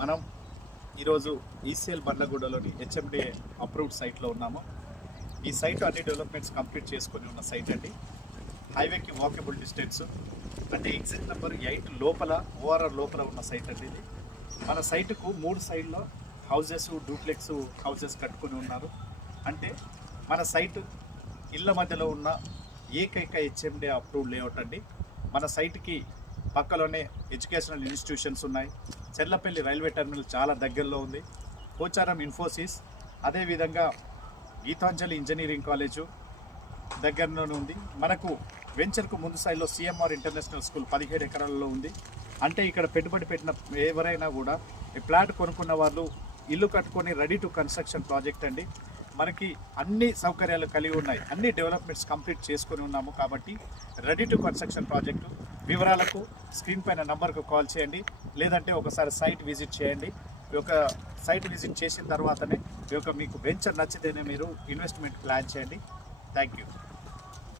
మనం ఈరోజు ECL బండ్లగూడలోని HMDA approved సైట్లో ఉన్నాము. ఈ సైట్ అన్ని డెవలప్మెంట్స్ కంప్లీట్ చేసుకొని ఉన్న సైట్ అండి. హైవేకి వాకబుల్ డిస్టెన్స్ అంటే ఎగ్జిట్ నెంబర్ 8 లోపల ఓఆర్ఆర్ లోపల ఉన్న సైట్ అండి ఇది. మన సైటుకు 3 సైడ్లో హౌజెస్ డూప్లెక్స్ హౌజెస్ కట్టుకొని ఉన్నారు. అంటే మన సైట్ ఇళ్ళ మధ్యలో ఉన్న ఏకైక హెచ్ఎండిఏ అప్రూవ్డ్ లేఅవుట్ అండి. మన సైట్కి పక్కలోనే ఎడ్యుకేషనల్ ఇన్స్టిట్యూషన్స్ ఉన్నాయి. చెర్లపల్లి రైల్వే టెర్మినల్ చాలా దగ్గరలో ఉంది. పోచారం ఇన్ఫోసిస్, అదేవిధంగా గీతాంజలి ఇంజనీరింగ్ కాలేజు దగ్గరలోనే ఉంది. మనకు వెంచర్కు ముందు సైడ్లో సిఎంఆర్ ఇంటర్నేషనల్ స్కూల్ 17 ఎకరాలలో ఉంది. అంటే ఇక్కడ పెట్టుబడి పెట్టిన ఎవరైనా కూడా ఈ ప్లాట్ కొనుక్కున్న వాళ్ళు ఇల్లు కట్టుకొని రెడీ టు కన్స్ట్రక్షన్ ప్రాజెక్ట్ అండి. మనకి అన్ని సౌకర్యాలు కలిగి ఉన్నాయి. అన్ని డెవలప్మెంట్స్ కంప్లీట్ చేసుకొని ఉన్నాము. కాబట్టి రెడీ టు కన్స్ట్రక్షన్ ప్రాజెక్టు వివరాలకు స్క్రీన్ పైన నంబర్కు కాల్ చేయండి, లేదంటే ఒకసారి సైట్ విజిట్ చేయండి. సైట్ విజిట్ చేసిన తర్వాతనే మీకు వెంచర్ నచ్చితేనే మీరు ఇన్వెస్ట్మెంట్ ప్లాన్ చేయండి. Thank you.